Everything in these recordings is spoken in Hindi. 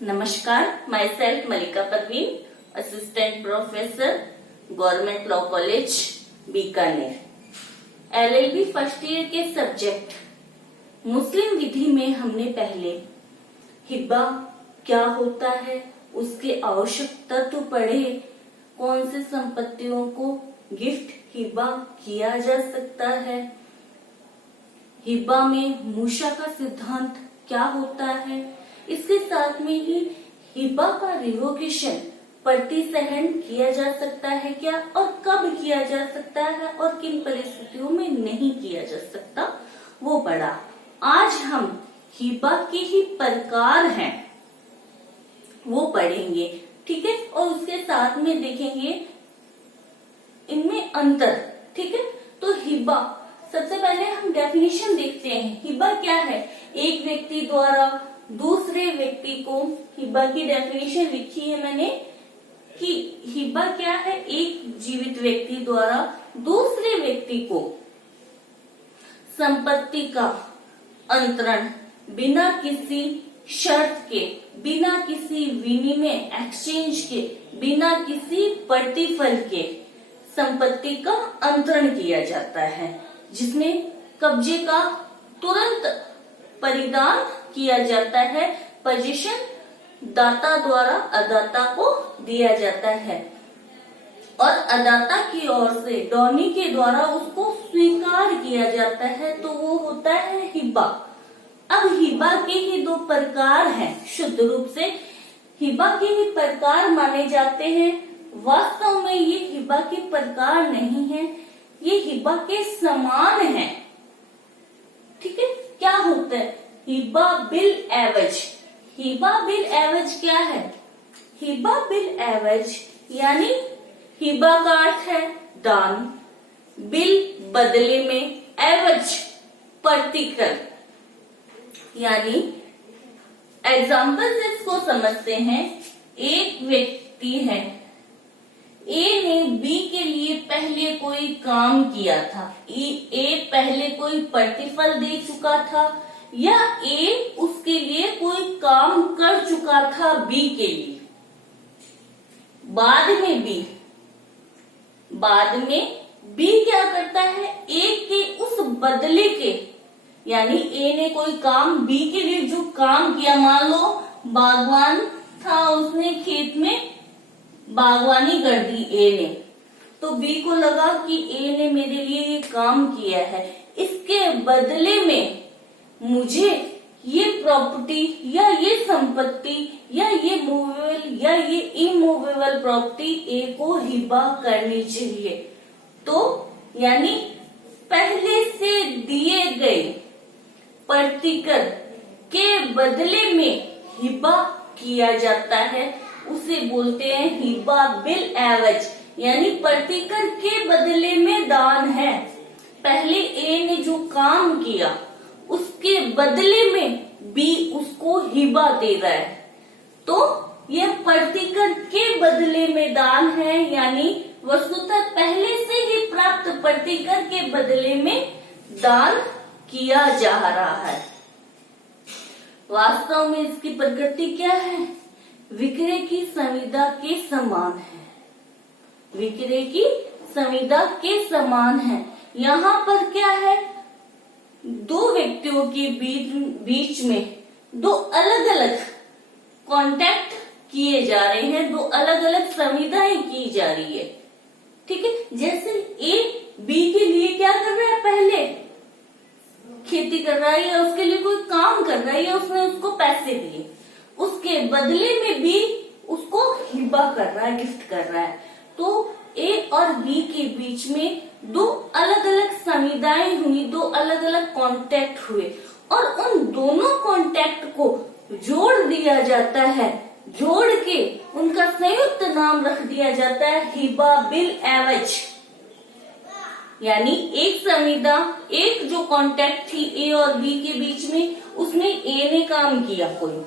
नमस्कार, myself Malika Parveen, assistant professor, government law college Bikaner. LLB first year के सब्जेक्ट मुस्लिम विधि में हमने पहले हिब्बा क्या होता है, उसके आवश्यक तत्व पढ़े, कौन से संपत्तियों को गिफ्ट हिब्बा किया जा सकता है, हिब्बा में मूशा का सिद्धांत क्या होता है, इसके साथ में ही हिब्बा का रिवोकेशन प्रतिसहन किया जा सकता है क्या और कब किया जा सकता है और किन परिस्थितियों में नहीं किया जा सकता वो पढ़ा। आज हम हिब्बा के ही प्रकार हैं वो पढ़ेंगे, ठीक है, और उसके साथ में देखेंगे इनमें अंतर, ठीक है। तो हिब्बा, सबसे पहले हम डेफिनेशन देखते हैं। हिब्बा क्या है? एक व्यक्ति द्वारा दूसरे व्यक्ति को, हिब्बा की डेफिनेशन लिखी है मैंने कि हिब्बा क्या है? एक जीवित व्यक्ति द्वारा दूसरे व्यक्ति को संपत्ति का अंतरण बिना किसी शर्त के, बिना किसी विनिमय एक्सचेंज के, बिना किसी प्रतिफल के संपत्ति का अंतरण किया जाता है, जिसमें कब्जे का तुरंत परिधान किया जाता है। पोजीशन दाता द्वारा अदाता को दिया जाता है और अदाता की ओर से डॉनी के द्वारा उसको स्वीकार किया जाता है, तो वो होता है हिब्बा। अब हिब्बा के ही दो प्रकार हैं, शुद्ध रूप से हिब्बा के ही प्रकार माने जाते हैं। वास्तव में ये हिब्बा के प्रकार नहीं है, ये हिब्बा के समान है, ठीक है। क्या होता है? हिब्बा बिल एवज। हिब्बा बिल एवज क्या है? हिब्बा बिल एवज यानी हिब्बा का अर्थ है दान, बिल बदले में, एवज प्रतिकर, यानी एग्जाम्पल से इसको समझते हैं। एक व्यक्ति है, ए ने बी के लिए पहले कोई काम किया था, ए पहले कोई प्रतिफल दे चुका था या ए उसके लिए कोई काम कर चुका था बी के लिए। बाद में बी क्या करता है? ए के उस बदले के, यानी ए ने कोई काम बी के लिए जो काम किया, मान लो बागवान था, उसने खेत में बागवानी कर दी ए ने, तो बी को लगा कि ए ने मेरे लिए ये काम किया है, इसके बदले में मुझे ये प्रॉपर्टी या ये संपत्ति या ये मूवेबल या ये इमूवेबल प्रॉपर्टी ए को हिब्बा करनी चाहिए। तो यानी पहले से दिए गए प्रतिकर के बदले में हिब्बा किया जाता है, उसे बोलते हैं हिब्बा बिल एवज, यानी प्रतिकर के बदले में दान है। पहले ए ने जो काम किया उसके बदले में बी उसको हिब्बा दे रहा है, तो यह प्रतिकर के बदले में दान है, यानी वस्तुतः पहले से ही प्राप्त प्रतिकर के बदले में दान किया जा रहा है। वास्तव में इसकी प्रकृति क्या है? विक्रय की संविदा के समान है, विक्रय की संविदा के समान है। यहाँ पर क्या है? दो व्यक्तियों के बीच में दो अलग अलग कॉन्टैक्ट किए जा रहे हैं, दो अलग अलग संविदाएं की जा रही है, ठीक है। जैसे ए बी के लिए क्या कर रहा है? पहले खेती कर रहा है या उसके लिए कोई काम कर रहा है या उसने उसको पैसे दिए, उसके बदले में बी उसको हिब्बा कर रहा है, गिफ्ट कर रहा है। तो ए और बी के बीच में दो अलग अलग संविदाएं हुई, दो अलग अलग कॉन्टैक्ट हुए और उन दोनों कॉन्टैक्ट को जोड़ दिया जाता है, जोड़ के उनका संयुक्त नाम रख दिया जाता है हिब्बा बिल एवज। यानी एक संविदा, एक जो कॉन्टैक्ट थी ए और बी के बीच में, उसमें ए ने काम किया कोई,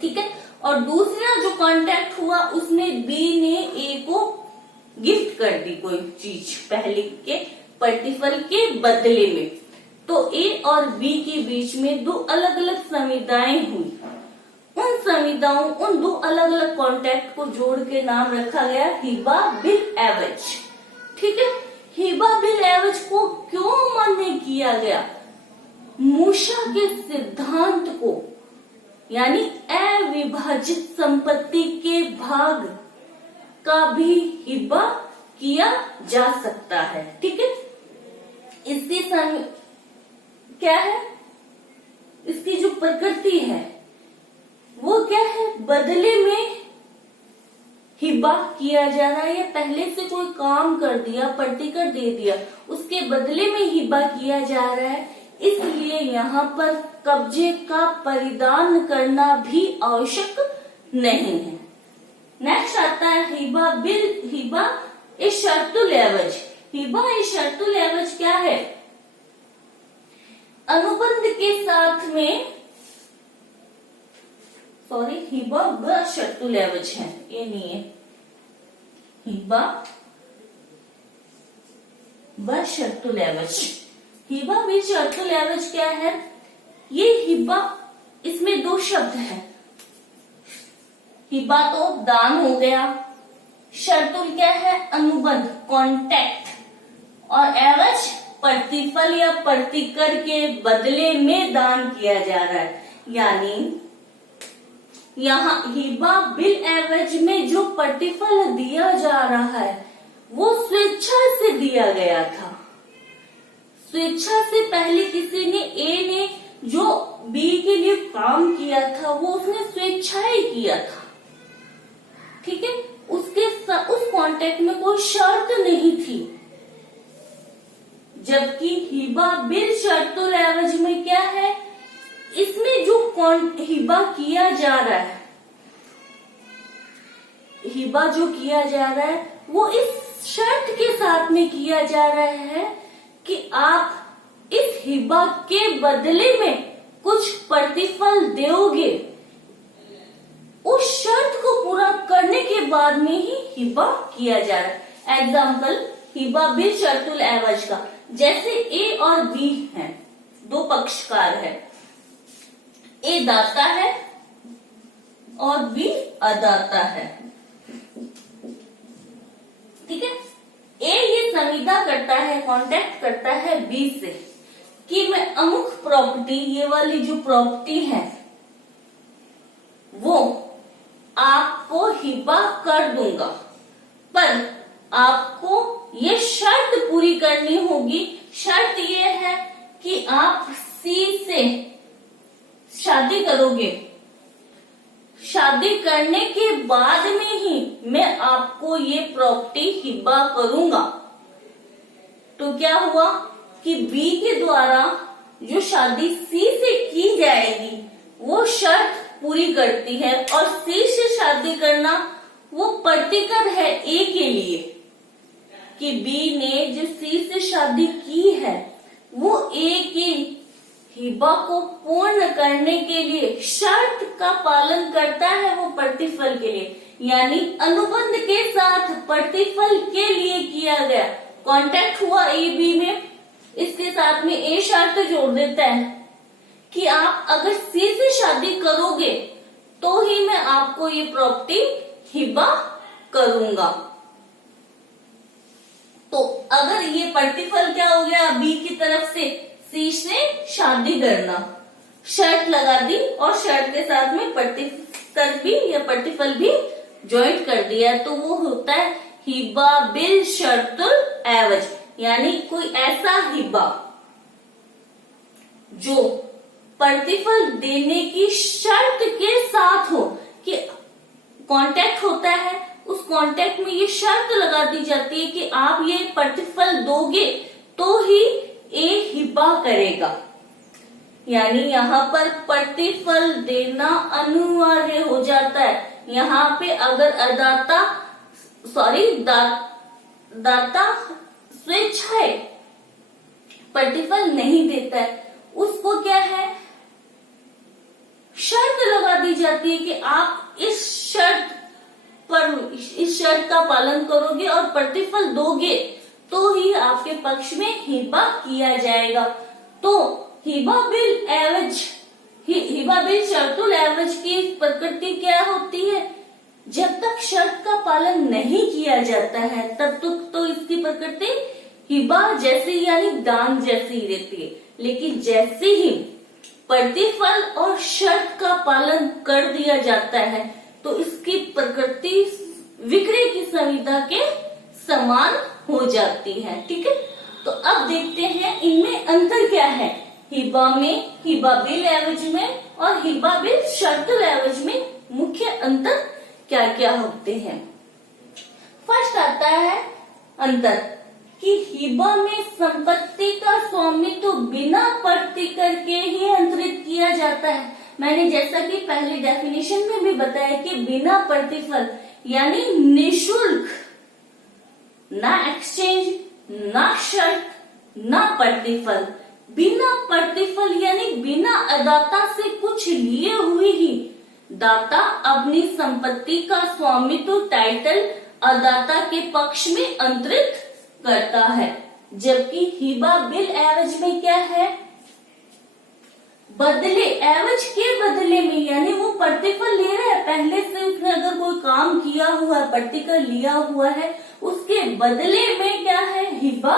ठीक है, और दूसरा जो कॉन्टैक्ट हुआ उसमें बी ने ए को गिफ्ट कर दी कोई चीज पहले के प्रतिफल के बदले में। तो ए और बी के बीच में दो अलग अलग संविदाएं हुई, उन संविदाओं, उन दो अलग अलग कॉन्ट्रैक्ट को जोड़ के नाम रखा गया हिबा बिल एवज। ठीक है, हिबा बिल एवज को क्यों मान्य किया गया? मूसा के सिद्धांत को, यानी अविभाजित संपत्ति के भाग का भी हिबा किया जा सकता है। ठीक है, इसकी क्या है, इसकी जो प्रकृति है वो क्या है? बदले में हिबा किया जा रहा है, या पहले से कोई काम कर दिया, पर्टिकुलर दे दिया, उसके बदले में हिबा किया जा रहा है, इसलिए यहाँ पर कब्जे का परिधान करना भी आवश्यक नहीं है। नेक्स्ट आता है हिबा बिल, हिबा ए शर्तुल एवज। हिबा ए शर्तुल एवज क्या है? अनुबंध के साथ में, सॉरी, हिबा ब शर्तुल एवज है, ये नहीं है, हिबा ब शर्तुल एवज। हिबा ब शर्तुल एवज क्या है? ये हिबा, इसमें दो शब्द है, हिबा तो दान हो गया, शर्तुल क्या है? अनुबंध, कॉन्ट्रैक्ट, और एवज प्रतिफल या प्रतिकर के बदले में दान किया जा रहा है। यानी यहाँ हिबा बिल एवज में जो प्रतिफल दिया जा रहा है वो स्वेच्छा से दिया गया था। स्वेच्छा से पहले किसी ने, ए ने जो बी के लिए काम किया था वो उसने स्वेच्छाएं किया था। ठीक है, उस कॉन्ट्रैक्ट में कोई शर्त नहीं थी, जबकि हिबा बिल शर्तुल एवज में क्या है? इसमें जो हिबा किया जा रहा है, हिबा जो किया जा रहा है वो इस शर्त के साथ में किया जा रहा है कि आप इस हिबा के बदले में कुछ प्रतिफल दोगे। उस शर्त को पूरा करने के बाद में ही हिबा किया जा रहा है। एग्जाम्पल हिबा बिल शर्तुल एवज का, जैसे ए और बी हैं, दो पक्षकार है, ए दाता है और बी अदाता है। ठीक है, ए ये संविदा करता है, कॉन्ट्रैक्ट करता है बी से कि मैं अमुक प्रॉपर्टी, ये वाली जो प्रॉपर्टी है वो आपको हिबा कर दूंगा, पर आपको ये शर्त पूरी करनी होगी। शर्त ये है कि आप सी से शादी करोगे, शादी करने के बाद में ही मैं आपको ये प्रॉपर्टी हिबा करूंगा। तो क्या हुआ कि बी के द्वारा जो शादी सी से की जाएगी वो शर्त पूरी करती है, और सी से शादी करना वो प्रतिकर है ए के लिए कि बी ने जो सी से शादी की है वो ए की हिबा को पूर्ण करने के लिए शर्त का पालन करता है, वो प्रतिफल के लिए, यानी अनुबंध के साथ प्रतिफल के लिए किया गया। कॉन्ट्रैक्ट हुआ ए बी में, इसके साथ में ए शर्त जोड़ देता है कि आप अगर सी से शादी करोगे तो ही मैं आपको ये प्रॉपर्टी हिबा करूंगा। तो अगर ये प्रतिफल क्या हो गया, बी की तरफ से सी से शादी करना, शर्त लगा दी और शर्त के साथ में प्रतिफल भी या प्रतिफल भी ज्वाइंट कर दिया, तो वो होता है हिबा बिल शर्तुल एवज। यानी कोई ऐसा हिबा जो प्रतिफल देने की शर्त के साथ हो, कि कॉन्ट्रैक्ट होता है, उस कॉन्ट्रैक्ट में ये शर्त लगा दी जाती है कि आप ये प्रतिफल दोगे तो ही ए हिबा करेगा। यानी यहाँ पर प्रतिफल देना अनिवार्य हो जाता है। यहाँ पे अगर अदाता दाता स्वेच्छाएं प्रतिफल नहीं देता है, उसको क्या है, शर्त लगा दी जाती है कि आप इस शर्त का पालन करोगे और प्रतिफल दोगे तो ही आपके पक्ष में हिबा किया जाएगा। तो हिबा बिल बिल शर्तुल एवज की प्रकृति क्या होती है? जब तक शर्त का पालन नहीं किया जाता है तब तक तो इसकी प्रकृति हिबा जैसी यानी दान जैसी रहती है, लेकिन जैसे ही प्रतिफल और शर्त का पालन कर दिया जाता है तो इसकी प्रकृति विक्रय की संविदा के समान हो जाती है। ठीक है, तो अब देखते हैं इनमें अंतर क्या है, हिबा में, हिबा बिल एवज में और हिबा बिल शर्तुल एवज में मुख्य अंतर क्या क्या होते हैं। फर्स्ट आता है अंतर कि हिबा में संपत्ति का स्वामित्व तो बिना प्रतिकर के ही अंतरित किया जाता है। मैंने जैसा कि पहले डेफिनेशन में भी बताया कि बिना प्रतिफल यानी निशुल्क, ना एक्सचेंज, ना शर्त, ना प्रतिफल, बिना प्रतिफल यानी बिना अदाता से कुछ लिए हुए ही दाता अपनी संपत्ति का स्वामित्व टाइटल अदाता के पक्ष में अंतरित करता है। जबकि हिबा बिल एवज में क्या है, बदले, एवज के बदले में यानी वो प्रतिफल ले रहा है, पहले से उसने अगर कोई काम किया हुआ है, प्रतिकर लिया हुआ है, उसके बदले में क्या है, हिबा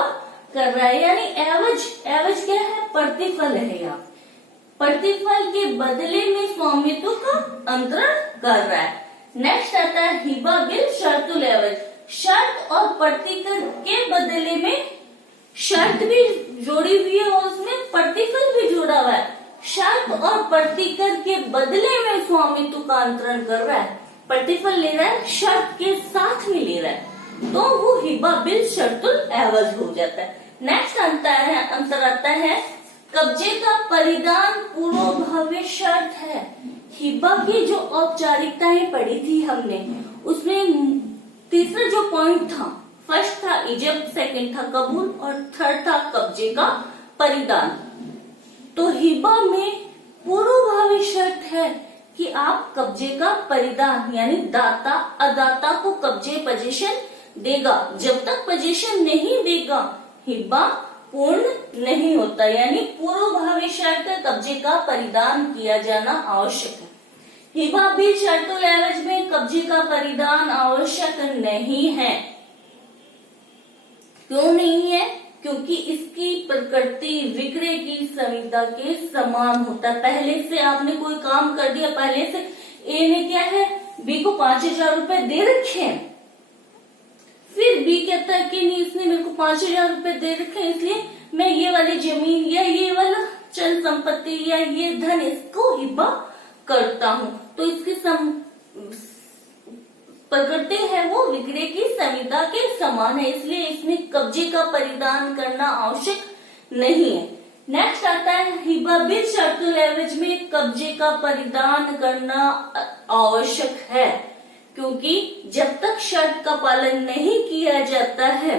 कर रहा है। यानी एवज, एवज क्या है, प्रतिफल है। यहाँ प्रतिफल के बदले में स्वामित्व का अंतरण कर रहा है। नेक्स्ट आता है हिबा बिल शर्तुल एवज, शर्त और प्रतिकर के बदले में शर्त भी जोड़ी हुई है और उसमें प्रतिफल भी जुड़ा हुआ है। शर्त और प्रतिकर के बदले में स्वामित्व का अंतरण कर रहा है, प्रतिफल ले रहा है, शर्त के साथ में ले रहा है, तो वो हिबा बिल शर्तुल एवज हो जाता है। नेक्स्ट अंतर आता है कब्जे का परिधान पूर्वभावी शर्त है। हिबा की जो औपचारिकताएं पढ़ी थी हमने, उसमें तीसरा जो पॉइंट था, फर्स्ट था इजप्त, सेकंड था कबूल और थर्ड था कब्जे का परिधान। तो हिबा में पूर्वभावी शर्त है कि आप कब्जे का परिधान यानी दाता अदाता को कब्जे पोजीशन देगा, जब तक पोजीशन नहीं देगा हिबा पूर्ण नहीं होता। यानी पूर्वभावी शर्त कब्जे का परिधान किया जाना आवश्यक है। हिबा बिल शर्तुल एवज में कब्जे का परिधान आवश्यक नहीं है। क्यों नहीं है? क्योंकि इसकी प्रकृति विक्रय की संविदा के समान होता है। पहले से आपने कोई काम कर दिया, पहले से ए ने क्या है, बी को 5,000 रुपए दे रखे हैं, फिर बी कहता है कि नहीं इसने मेरे को 5,000 रुपए दे रखे हैं, इसलिए मैं ये वाली जमीन या ये वाला चल संपत्ति या ये धन इसको हिबा करता हूँ। तो इसकी प्रकृति है वो विक्रय की संविदा के समान है, इसलिए इसमें कब्जे का परिधान करना आवश्यक नहीं है। नेक्स्ट आता है हिबा बिल शर्तुल एवज में कब्जे का परिधान करना आवश्यक है, क्योंकि जब तक शर्त का पालन नहीं किया जाता है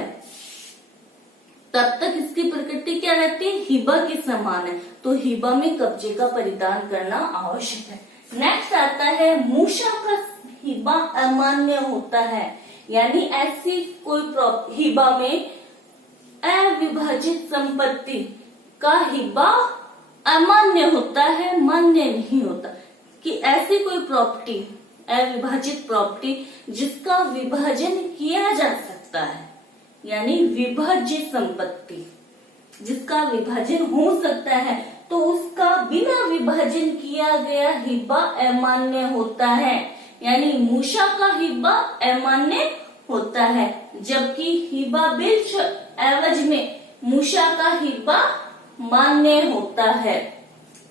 तब तक इसकी प्रकृति क्या रहती है, हिबा के समान है, तो हिबा में कब्जे का परिधान करना आवश्यक है। नेक्स्ट आता है मूषा का हिबा अमान्य होता है, यानी ऐसी कोई हिबा में अविभाजित संपत्ति का हिबा अमान्य होता है, मान्य नहीं होता। कि ऐसी कोई प्रॉपर्टी, अविभाजित प्रॉपर्टी जिसका विभाजन किया जा सकता है, यानी विभाज्य संपत्ति जिसका विभाजन हो सकता है, तो उसका बिना विभाजन किया गया हिबा अमान्य होता है, यानी मूषा का हिबा अमान्य होता है। जबकि हिबा बिल एवज में मूषा का हिबा मान्य होता है।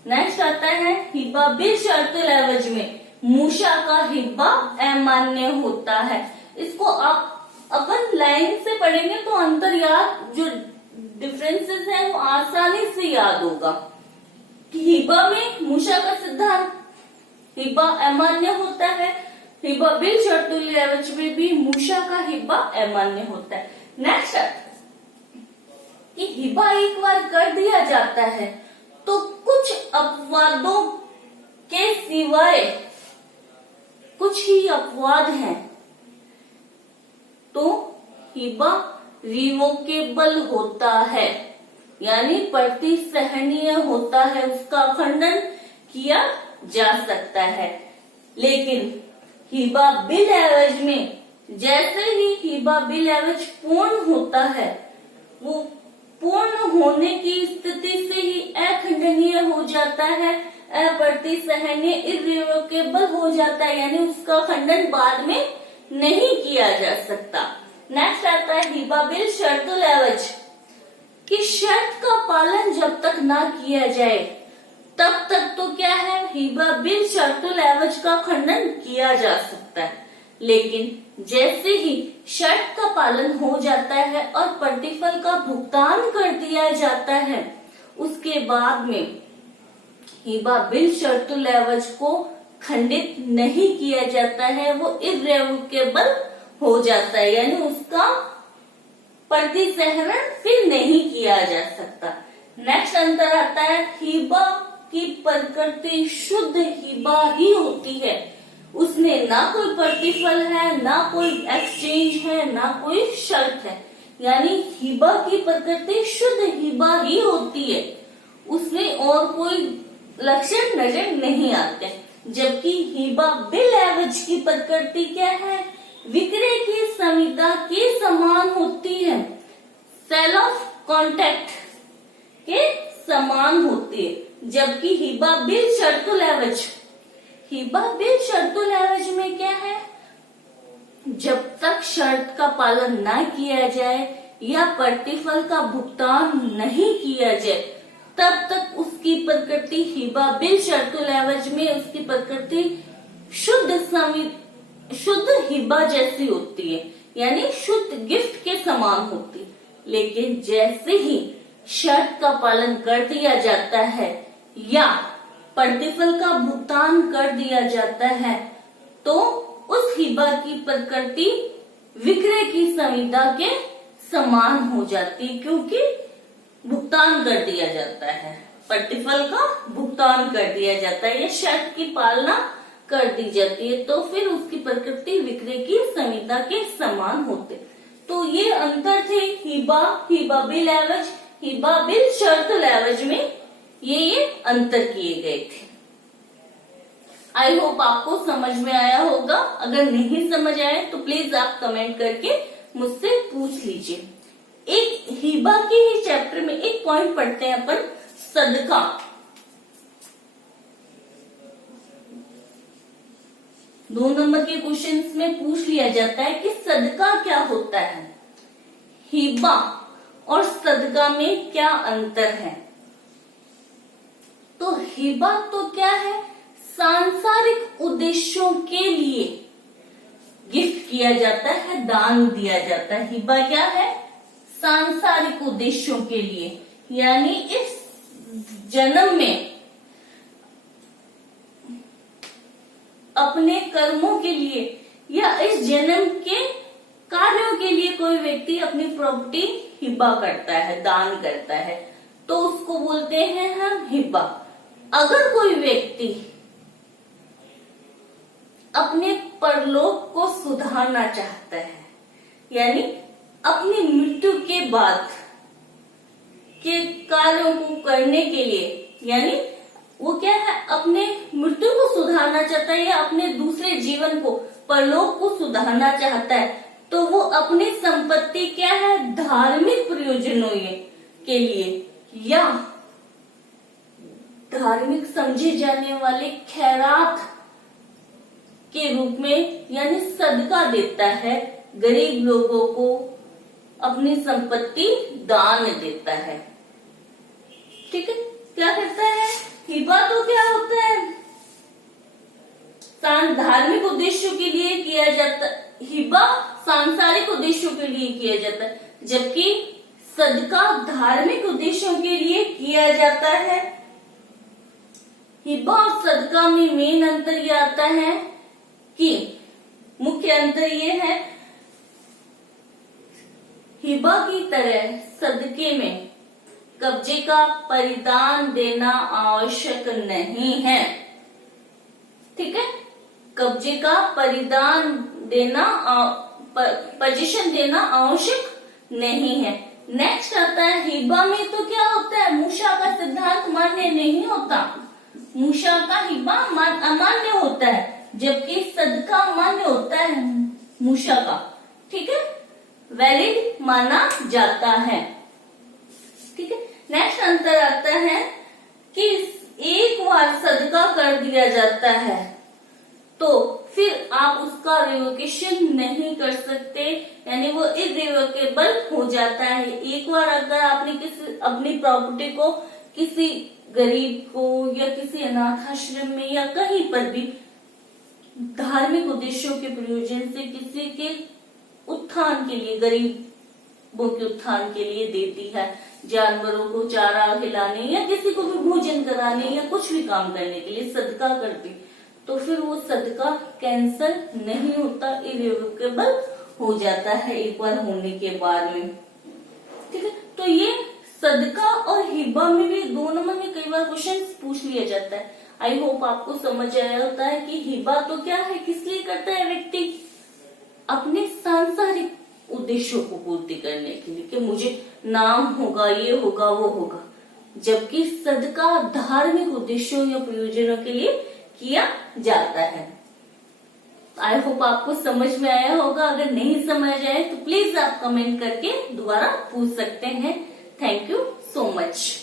नेक्स्ट आता है हिबा बिल शर्तुल एवज में मूषा का हिबा अमान्य होता है। इसको आप अपन लाइन से पढ़ेंगे तो अंतर याद, जो डिफरेंसेस है वो आसानी से याद होगा। कि हिबा में मूषा का सिद्धांत हिबा अमान्य होता है, हिबा बिल शर्तुल एवज में भी मूषा का हिबा अमान्य होता है। नेक्स्ट कि हिबा एक बार कर दिया जाता है तो कुछ अपवादों के सिवाय, कुछ ही अपवाद हैं, तो हिबा रिवोकेबल होता है, यानी प्रतिसहनीय होता है, उसका खंडन किया जा सकता है। लेकिन हिबा बिल एवज में जैसे ही हिबा बिल एवज पूर्ण होता है, वो पूर्ण होने की स्थिति से ही अखंडनीय हो जाता है, अप्रतिसहनीय इर्रिवोकेबल हो जाता है, यानी उसका खंडन बाद में नहीं किया जा सकता। नेक्स्ट आता है हिबा बिल शर्तुल एवज कि शर्त का पालन जब तक ना किया जाए तब तक तो क्या है, हिबा बिल शर्तुल एवज का खंडन किया जा सकता है। लेकिन जैसे ही शर्त का पालन हो जाता है और प्रतिफल का भुगतान कर दिया जाता है, उसके बाद में हिबा बिल शर्तुल एवज को खंडित नहीं किया जाता है, वो इर्रेवोकेबल हो जाता है, यानी उसका प्रतिसहरण फिर नहीं किया जा सकता। नेक्स्ट अंतर आता है हिबा की प्रकृति शुद्ध हिबा ही होती है, उसमें ना कोई प्रतिफल है, ना कोई एक्सचेंज है, ना कोई शर्त है, यानी हिबा की प्रकृति शुद्ध हिबा ही होती है, उसमें और कोई लक्षण नजर नहीं आते। जबकि हिबा बिल एवज की प्रकृति क्या है, विक्रय की संविदा के समान होती है, सेल ऑफ कॉन्ट्रैक्ट के समान होती है। जबकि हिबा बिल शर्तुल एवज, हिबा बिल शर्तुल एवज में क्या है, जब तक शर्त का पालन ना किया जाए या प्रतिफल का भुगतान नहीं किया जाए, तब तक उसकी प्रकृति हिबा बिल शर्तुल एवज में उसकी प्रकृति शुद्ध हिबा जैसी होती है, यानी शुद्ध गिफ्ट के समान होती है। लेकिन जैसे ही शर्त का पालन कर दिया जाता है या प्रतिफल का भुगतान कर दिया जाता है, तो उस हिबा की प्रकृति विक्रय की संविदा के समान हो जाती है, क्योंकि भुगतान कर दिया जाता है, प्रतिफल का भुगतान कर दिया जाता है या शर्त की पालना कर दी जाती है, तो फिर उसकी प्रकृति विक्रय की संविदा के समान होते। तो ये अंतर थे हिबा बिल एवज, हिबा बिल शर्तुल एवज में ये अंतर किए गए थे। आई होप आपको समझ में आया होगा। अगर नहीं समझ आए तो प्लीज आप कमेंट करके मुझसे पूछ लीजिए। एक हिबा के ही चैप्टर में एक पॉइंट पढ़ते हैं अपन, सदका। 2 नंबर के क्वेश्चंस में पूछ लिया जाता है कि सदका क्या होता है, हिबा और सदका में क्या अंतर है। तो हिबा तो क्या है, सांसारिक उद्देश्यों के लिए गिफ्ट किया जाता है, दान दिया जाता है। हिबा क्या है, सांसारिक उद्देश्यों के लिए, यानी इस जन्म में अपने कर्मों के लिए या इस जन्म के कार्यों के लिए कोई व्यक्ति अपनी प्रॉपर्टी हिबा करता है, दान करता है, तो उसको बोलते हैं हम हिबा। अगर कोई व्यक्ति अपने परलोक को सुधारना चाहता है, यानी अपनी मृत्यु के बाद के कार्यों को करने के लिए, यानी वो क्या है, अपने मृत्यु को सुधारना चाहता है या अपने दूसरे जीवन को, परलोक को सुधारना चाहता है, तो वो अपनी संपत्ति क्या है, धार्मिक प्रयोजनों के लिए या धार्मिक समझे जाने वाले खैरात के रूप में, यानी सदका देता है, गरीब लोगों को अपनी संपत्ति दान देता है। ठीक है, क्या करता है, हिबा तो क्या होता है, धार्मिक उद्देश्यों के लिए किया जाता, हिबा सांसारिक उद्देश्यों के लिए किया जाता है, जबकि सदका धार्मिक उद्देश्यों के लिए किया जाता है। हिबा और सदका में मेन अंतर ये आता है कि मुख्य अंतर ये है, हिबा की तरह सदके में कब्जे का परिदान देना आवश्यक नहीं है। ठीक है, कब्जे का परिदान देना, पोजीशन देना आवश्यक नहीं है। नेक्स्ट आता है, हिबा में तो क्या होता है, मूषा का सिद्धांत मान्य नहीं होता। मूषा का हिबा अमान्य होता है, जबकि सदका मान्य होता है मूषा का। ठीक है, वैलिड माना जाता है। ठीक है, नेक्स्ट अंतर आता है कि एक बार सदका कर दिया जाता है तो फिर आप उसका रिवोकेशन नहीं कर सकते, यानी वो इररिवोकेबल हो जाता है। एक बार अगर आपने किसी अपनी प्रॉपर्टी को किसी गरीब को या किसी अनाथ आश्रम में या कहीं पर भी धार्मिक उद्देश्यों के प्रयोजन से किसी के उत्थान के लिए, गरीबों के उत्थान के लिए देती है, जानवरों को चारा खिलाने या किसी को भी भोजन कराने या कुछ भी काम करने के लिए सदका करती, तो फिर वो सदका कैंसल नहीं होता, इररिवोकेबल हो जाता है एक बार होने के बाद में। ठीक है, तो ये सदका और हिबा में भी 2 नंबर में कई बार क्वेश्चन पूछ लिया जाता है। आई होप आपको समझ आया होता है कि हिबा तो क्या है, किस लिए करता है व्यक्ति, अपने सांसारिक उद्देश्यों को पूर्ति करने के लिए, कि मुझे नाम होगा, ये होगा, वो होगा, जबकि सदका धार्मिक उद्देश्यों या प्रयोजनों के लिए किया जाता है। आई होप आपको समझ में आया होगा। अगर नहीं समझ आए तो प्लीज आप कमेंट करके दोबारा पूछ सकते हैं। Thank you so much.